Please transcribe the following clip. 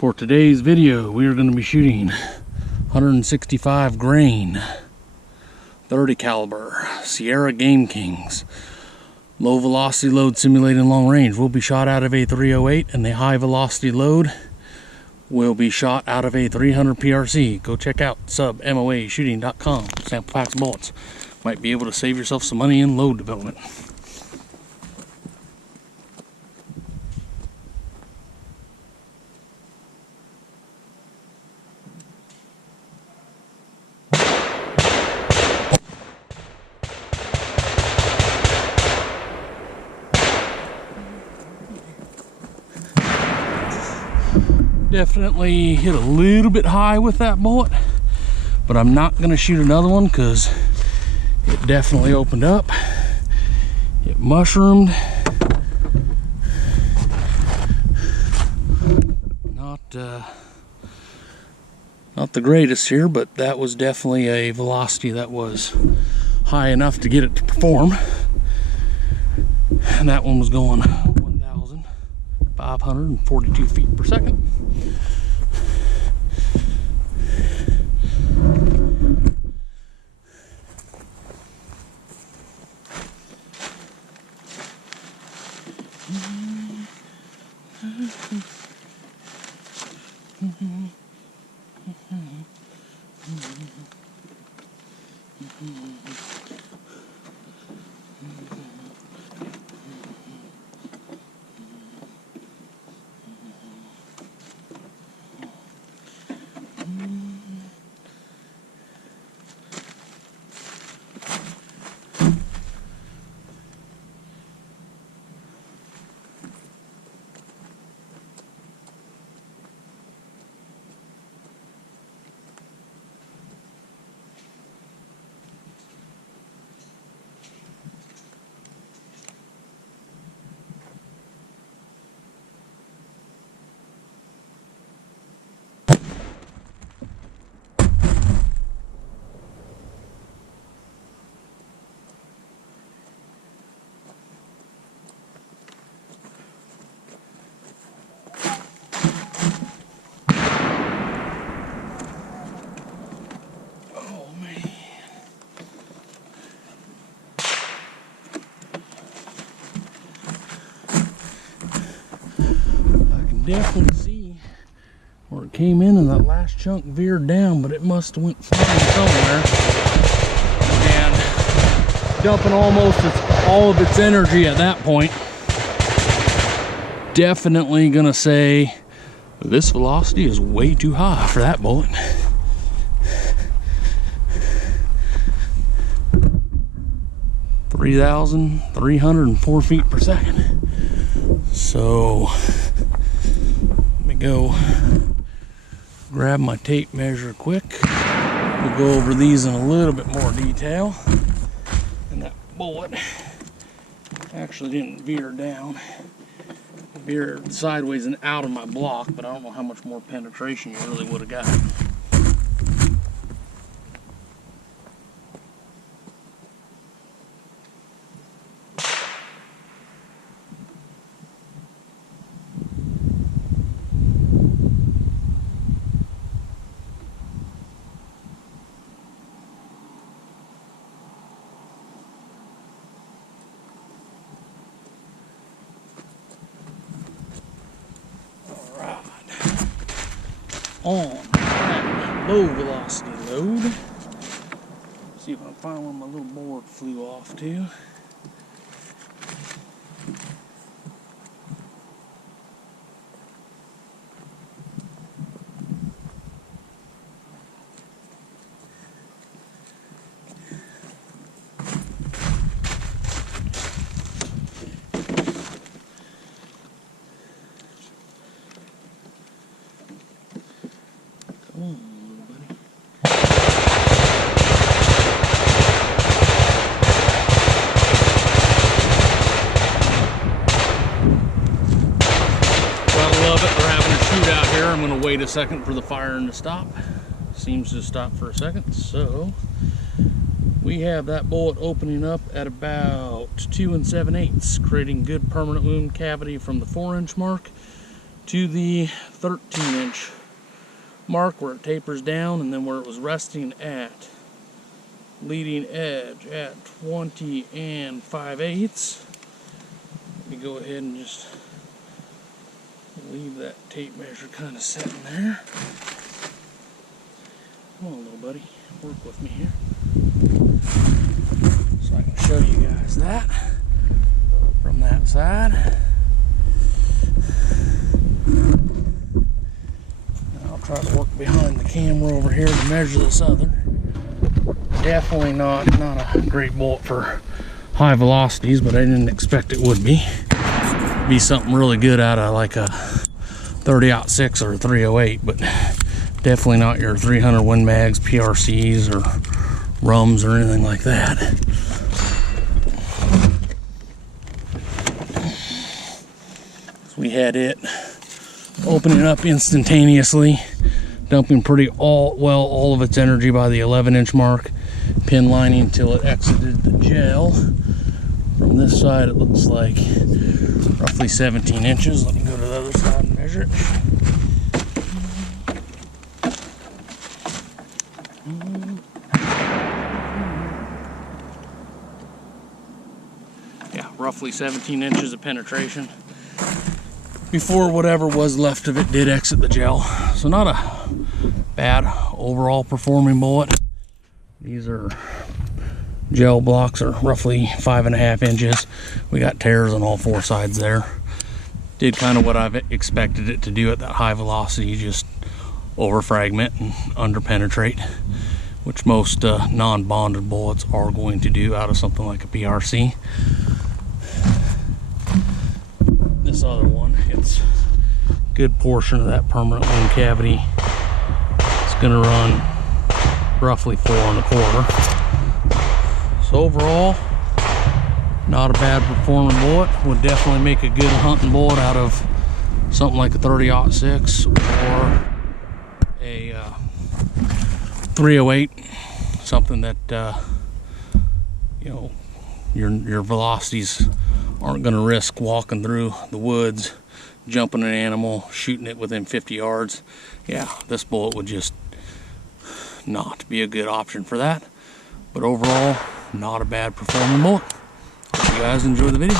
For today's video, we are going to be shooting 165 grain, 30 caliber Sierra Game Kings. Low velocity load simulating long range will be shot out of a 308, and the high velocity load will be shot out of a 300 PRC. Go check out submoashooting.com. Sample packs of bullets. Might be able to save yourself some money in load development. Definitely hit a little bit high with that bullet, but I'm not going to shoot another one because it definitely opened up. It mushroomed. Not the greatest here, but that was definitely a velocity that was high enough to get it to perform. And that one was going 1,542 feet per second. Definitely see where it came in and that last chunk veered down, but it must have went flying somewhere and dumping almost all of its energy at that point. Definitely gonna say this velocity is way too high for that bullet. (3,304 feet per second. So go grab my tape measure quick. We'll go over these in a little bit more detail. And that bullet actually didn't veer down. It veered sideways and out of my block, but I don't know how much more penetration you really would have got. On that low velocity load. See if I can find where my little board flew off to. I'm going to wait a second for the firing to stop. Seems to stop for a second. So we have that bullet opening up at about 2 7/8, creating good permanent wound cavity from the 4-inch mark to the 13-inch mark where it tapers down, and then where it was resting at leading edge at 20 5/8. Let me go ahead and just leave that tape measure kind of sitting there. Come on, little buddy, work with me here. So I can show you guys that from that side. And I'll try to work behind the camera over here to measure this other. Definitely not a great bullet for high velocities, but I didn't expect it would be. Be something really good out of like a 30-06 or a 308, but definitely not your 300 Win Mags, PRCs, or Rums or anything like that. So we had it opening up instantaneously, dumping all of its energy by the 11-inch mark, pin lining until it exited the gel. From this side it looks like roughly 17 inches. Let me go to the other side and measure it. Yeah, roughly 17 inches of penetration before whatever was left of it did exit the gel. So not a bad overall performing bullet. These are gel blocks are roughly 5.5 inches. We got tears on all four sides there. Did kind of what I've expected it to do at that high velocity, just over fragment and under penetrate, which most non-bonded bullets are going to do out of something like a PRC. This other one, it's a good portion of that permanent wing cavity. It's gonna run roughly 4 1/4. So overall, not a bad performing bullet. Would definitely make a good hunting bullet out of something like a 30-06 or a 308. Something that you know, your velocities aren't going to risk walking through the woods, jumping an animal, shooting it within 50 yards. Yeah, this bullet would just not be a good option for that. But overall, not a bad performing bullet. Hope you guys enjoy the video.